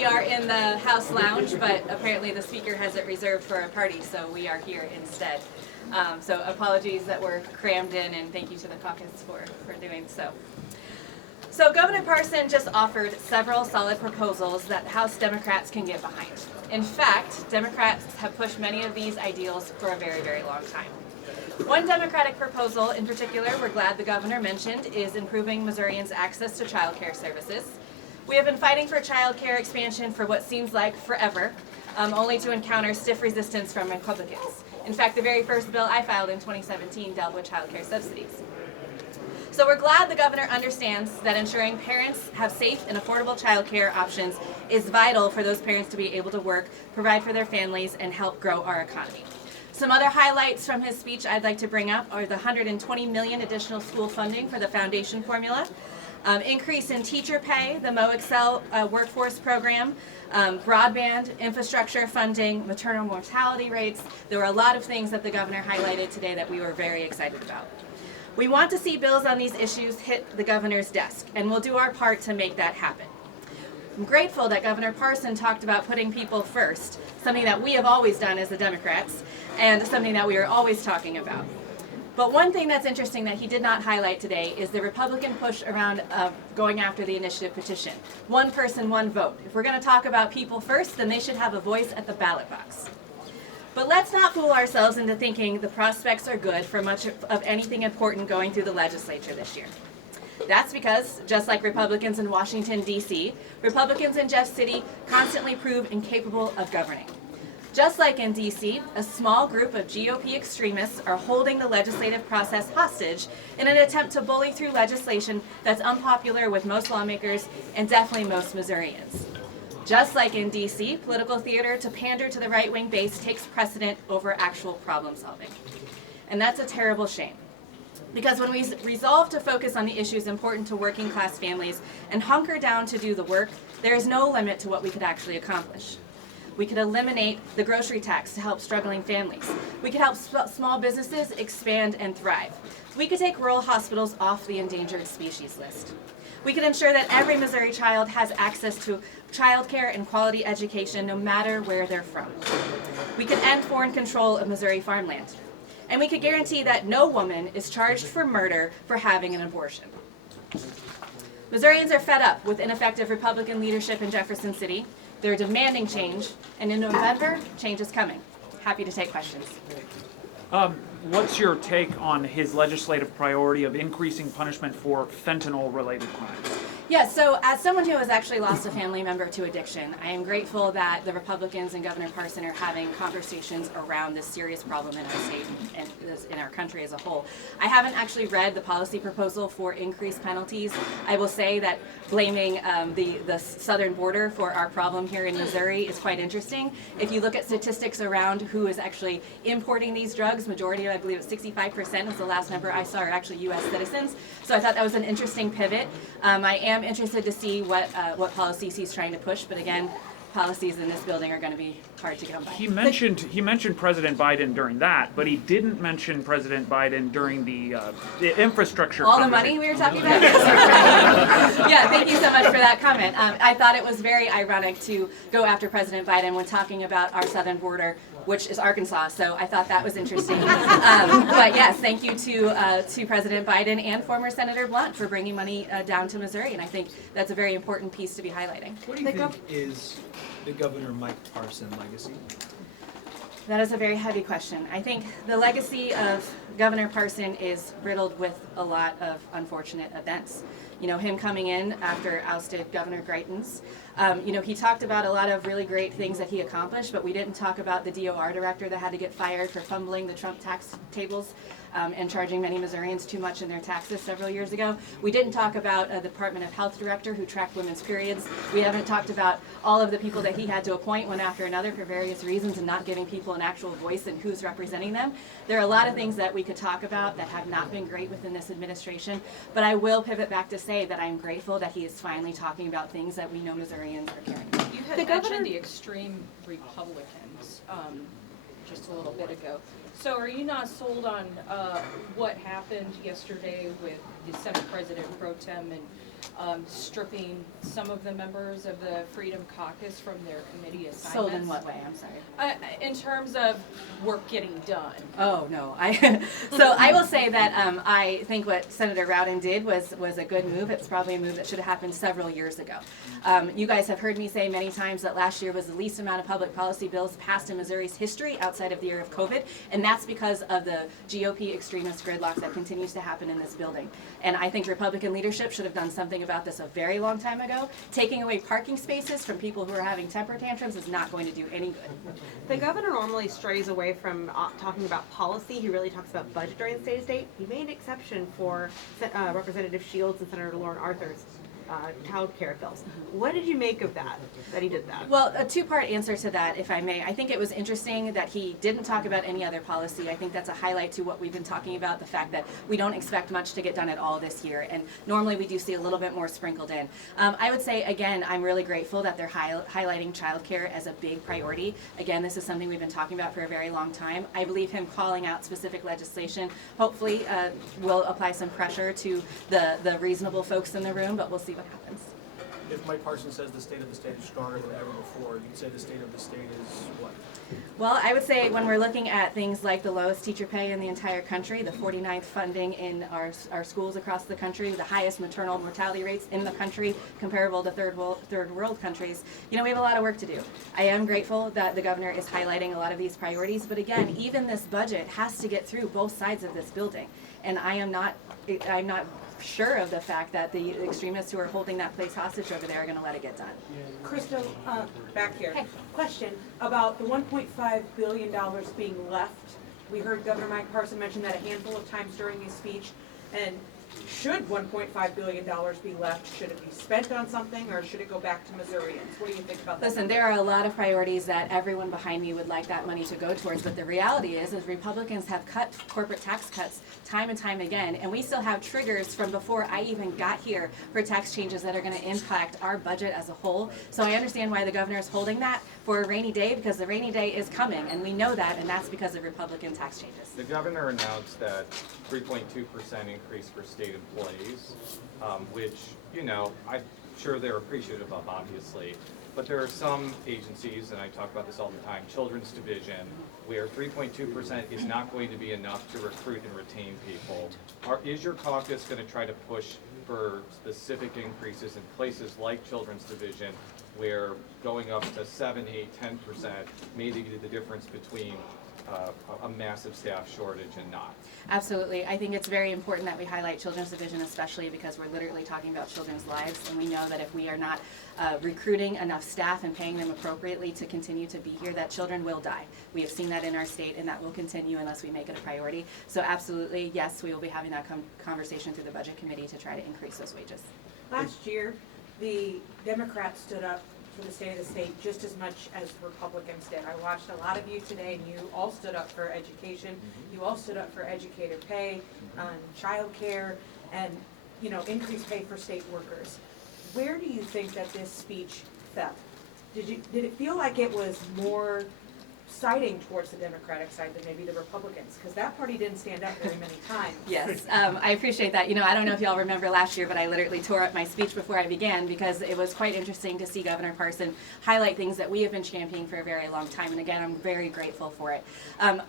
We are in the House lounge, but apparently the speaker has it reserved for a party, so we are here instead. So apologies that we're crammed in, and thank you to the caucus for doing so. So Governor Parson just offered several solid proposals that House Democrats can get behind. In fact, Democrats have pushed many of these ideals for a very, very long time. One Democratic proposal in particular we're glad the governor mentioned is improving Missourians' access to child care services. We have been fighting for child care expansion for what seems like forever, only to encounter stiff resistance from Republicans. In fact, the very first bill I filed in 2017 dealt with child care subsidies. So we're glad the governor understands that ensuring parents have safe and affordable child care options is vital for those parents to be able to work, provide for their families, and help grow our economy. Some other highlights from his speech I'd like to bring up are the $120 million additional school funding for the foundation formula, increase in teacher pay, the Mo-Excel workforce program, broadband, infrastructure funding, maternal mortality rates. There were a lot of things that the governor highlighted today that we were very excited about. We want to see bills on these issues hit the governor's desk, and we'll do our part to make that happen. I'm grateful that Governor Parson talked about putting people first, something that we have always done as the Democrats, and something that we are always talking about. But one thing that's interesting that he did not highlight today is the Republican push around going after the initiative petition. One person, one vote. If we're going to talk about people first, then they should have a voice at the ballot box. But let's not fool ourselves into thinking the prospects are good for much of anything important going through the legislature this year. That's because, just like Republicans in Washington, D.C., Republicans in Jeff City constantly prove incapable of governing. Just like in D.C., a small group of GOP extremists are holding the legislative process hostage in an attempt to bully through legislation that's unpopular with most lawmakers and definitely most Missourians. Just like in D.C., political theater to pander to the right-wing base takes precedent over actual problem solving. And that's a terrible shame. Because when we resolve to focus on the issues important to working class families and hunker down to do the work, there is no limit to what we could actually accomplish. We could eliminate the grocery tax to help struggling families. We could help small businesses expand and thrive. We could take rural hospitals off the endangered species list. We could ensure that every Missouri child has access to child care and quality education no matter where they're from. We could end foreign control of Missouri farmland. And we could guarantee that no woman is charged for murder for having an abortion. Missourians are fed up with ineffective Republican leadership in Jefferson City. They're demanding change, and in November, change is coming. Happy to take questions. What's your take on his legislative priority of increasing punishment for fentanyl-related crimes? Yeah, so as someone who has actually lost a family member to addiction, I am grateful that the Republicans and Governor Parson are having conversations around this serious problem in our state and in our country as a whole. I haven't actually read the policy proposal for increased penalties. I will say that blaming the southern border for our problem here in Missouri is quite interesting. If you look at statistics around who is actually importing these drugs, majority, I believe it's 65% is the last number I saw, are actually U.S. citizens. So I thought that was an interesting pivot. I am interested to see what policies he's trying to push, but again, policies in this building are going to be hard to come by. He mentioned President Biden during that, but he didn't mention President Biden during the infrastructure. All the money we were talking about? Yeah, thank you so much for that comment. I thought it was very ironic to go after President Biden when talking about our southern border, which is Arkansas, so I thought that was interesting. But yes, thank you to President Biden and former Senator Blunt for bringing money down to Missouri, and I think that's a very important piece to be highlighting. What do you think is the Governor Mike Parson legacy? That is a very heavy question. I think the legacy of Governor Parson is riddled with a lot of unfortunate events. You know, him coming in after ousted Governor Greitens. He talked about a lot of really great things that he accomplished, but we didn't talk about the DOR director that had to get fired for fumbling the Trump tax tables and charging many Missourians too much in their taxes several years ago. We didn't talk about the Department of Health director who tracked women's periods. We haven't talked about all of the people that he had to appoint one after another for various reasons and not giving people an actual voice in who's representing them. There are a lot of things that we could talk about that have not been great within this administration, but I will pivot back to say that I'm grateful that he is finally talking about things that we know Missourians are caring about. You had mentioned the extreme Republicans just a little bit ago. So are you not sold on what happened yesterday with the Senate President Pro Tem and stripping some of the members of the Freedom Caucus from their committee assignments. Sold in what way? I'm sorry. In terms of work getting done. Oh, no. So I will say that I think what Senator Rowden did was a good move. It's probably a move that should have happened several years ago. You guys have heard me say many times that last year was the least amount of public policy bills passed in Missouri's history outside of the year of COVID, and that's because of the GOP extremist gridlock that continues to happen in this building. And I think Republican leadership should have done something about this a very long time ago. Taking away parking spaces from people who are having temper tantrums is not going to do any good. The governor normally strays away from talking about policy. He really talks about budget during the state of state. He made an exception for Representative Shields and Senator Lauren Arthur's child care bills. What did you make of that he did that? Well, a two-part answer to that, if I may. I think it was interesting that he didn't talk about any other policy. I think that's a highlight to what we've been talking about, the fact that we don't expect much to get done at all this year, and normally we do see a little bit more sprinkled in. I would say, again, I'm really grateful that they're highlighting childcare as a big priority. Again, this is something we've been talking about for a very long time. I believe him calling out specific legislation hopefully will apply some pressure to the reasonable folks in the room, but we'll see what happens. If Mike Parson says the state of the state is stronger than ever before, you'd say the state of the state is what? Well, I would say when we're looking at things like the lowest teacher pay in the entire country, the 49th funding in our schools across the country, the highest maternal mortality rates in the country, comparable to third world countries, we have a lot of work to do. I am grateful that the governor is highlighting a lot of these priorities, but again, even this budget has to get through both sides of this building, and I'm not sure of the fact that the extremists who are holding that place hostage over there are going to let it get done. Crystal, back here. Hey. Question about the $1.5 billion being left. We heard Governor Mike Parson mention that a handful of times during his speech. And should $1.5 billion be left? Should it be spent on something, or should it go back to Missourians? What do you think about that? Listen, there are a lot of priorities that everyone behind me would like that money to go towards, but the reality is Republicans have cut corporate tax cuts time and time again, and we still have triggers from before I even got here for tax changes that are going to impact our budget as a whole. So I understand why the governor is holding that for a rainy day, because the rainy day is coming, and we know that, and that's because of Republican tax changes. The governor announced that 3.2% increase for state employees, which, I'm sure they're appreciative of, obviously. But there are some agencies, and I talk about this all the time, Children's Division, where 3.2% is not going to be enough to recruit and retain people. Is your caucus going to try to push for specific increases in places like Children's Division, where going up to 7, 8, 10% may be the difference between a massive staff shortage and not? Absolutely. I think it's very important that we highlight Children's Division, especially because we're literally talking about children's lives, and we know that if we are not recruiting enough staff and paying them appropriately to continue to be here, that children will die. We have seen that in our state, and that will continue unless we make it a priority. So absolutely, yes, we will be having that conversation through the Budget Committee to try to increase those wages. Last year, the Democrats stood up for the state of the state just as much as Republicans did. I watched a lot of you today, and you all stood up for education. You all stood up for educator pay, child care, and increased pay for state workers. Where do you think that this speech fell? Did it feel like it was more siding towards the Democratic side than maybe the Republicans? Because that party didn't stand up very many times. Yes, I appreciate that. I don't know if y'all remember last year, but I literally tore up my speech before I began because it was quite interesting to see Governor Parson highlight things that we have been championing for a very long time. And again, I'm very grateful for it.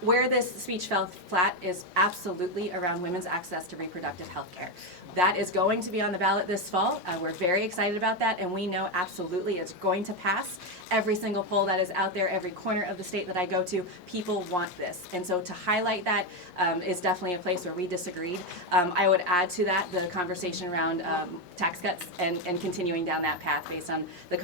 Where this speech fell flat is absolutely around women's access to reproductive health care. That is going to be on the ballot this fall. We're very excited about that, and we know absolutely it's going to pass. Every single poll that is out there, every corner of the state that I go to, people want this. And so to highlight that is definitely a place where we disagreed. I would add to that the conversation around tax cuts and continuing down that path based on the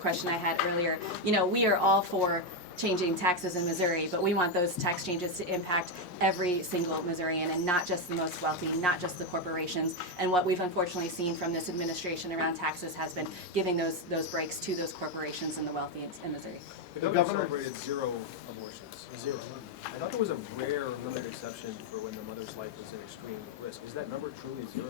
question I had earlier. We are all for changing taxes in Missouri, but we want those tax changes to impact every single Missourian and not just the most wealthy, not just the corporations. And what we've unfortunately seen from this administration around taxes has been giving those breaks to those corporations and the wealthy in Missouri. The governor celebrated 0 abortions. 0. I thought there was a rare limited exception for when the mother's life was in extreme risk. Is that number truly 0?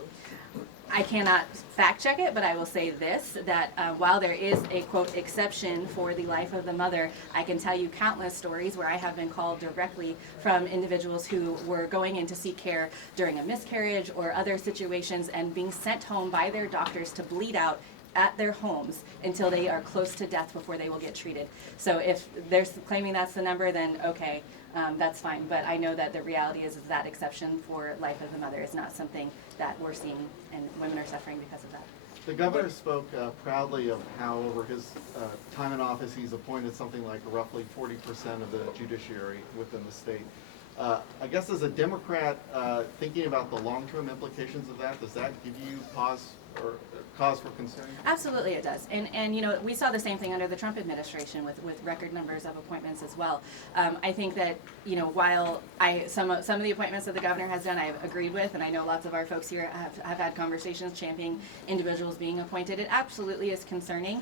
I cannot fact check it, but I will say this, that while there is a, quote, exception for the life of the mother, I can tell you countless stories where I have been called directly from individuals who were going in to seek care during a miscarriage or other situations and being sent home by their doctors to bleed out at their homes until they are close to death before they will get treated. So if they're claiming that's the number, then okay, that's fine. But I know that the reality is that exception for life of the mother is not something that we're seeing, and women are suffering because of that. The governor spoke proudly of how over his time in office, he's appointed something like roughly 40% of the judiciary within the state. I guess as a Democrat, thinking about the long-term implications of that, does that give you pause or cause for concern? Absolutely it does. And you know, we saw the same thing under the Trump administration with record numbers of appointments as well. I think that, you know, while some of the appointments that the governor has done I've agreed with, and I know lots of our folks here have had conversations championing individuals being appointed, it absolutely is concerning.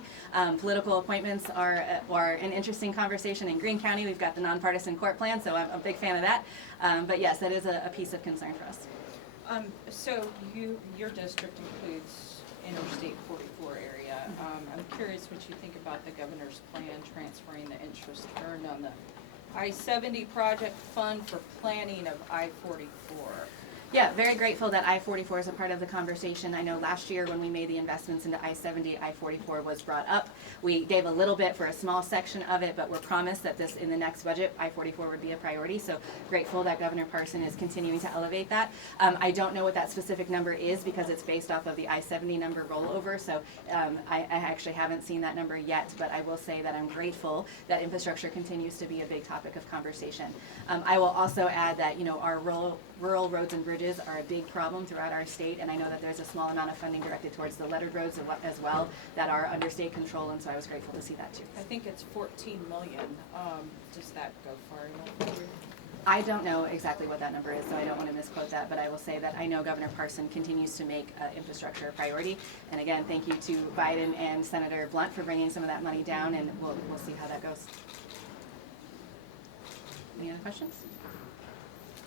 Political appointments are an interesting conversation. In Greene County, we've got the nonpartisan court plan, so I'm a big fan of that. But yes, that is a piece of concern for us. So your district includes Interstate 44 area. I'm curious what you think about the governor's plan transferring the interest earned on the I-70 project fund for planning of I-44. Yeah, very grateful that I-44 is a part of the conversation. I know last year when we made the investments into I-70, I-44 was brought up. We gave a little bit for a small section of it, but we're promised that this, in the next budget, I-44 would be a priority. So grateful that Governor Parson is continuing to elevate that. I don't know what that specific number is because it's based off of the I-70 number rollover. So I actually haven't seen that number yet, but I will say that I'm grateful that infrastructure continues to be a big topic of conversation. I will also add that, you know, our rural roads and bridges are a big problem throughout our state, and I know that there's a small amount of funding directed towards the lettered roads as well that are under state control, and so I was grateful to see that too. I think it's 14 million. Does that go far enough for you? I don't know exactly what that number is, so I don't want to misquote that, but I will say that I know Governor Parson continues to make infrastructure a priority. And again, thank you to Biden and Senator Blunt for bringing some of that money down, and we'll see how that goes. Any other questions?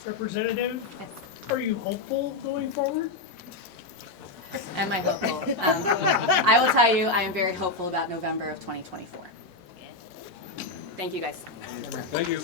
Representative, Yes. are you hopeful going forward? Am I hopeful? I will tell you, I am very hopeful about November of 2024. Thank you, guys. Thank you.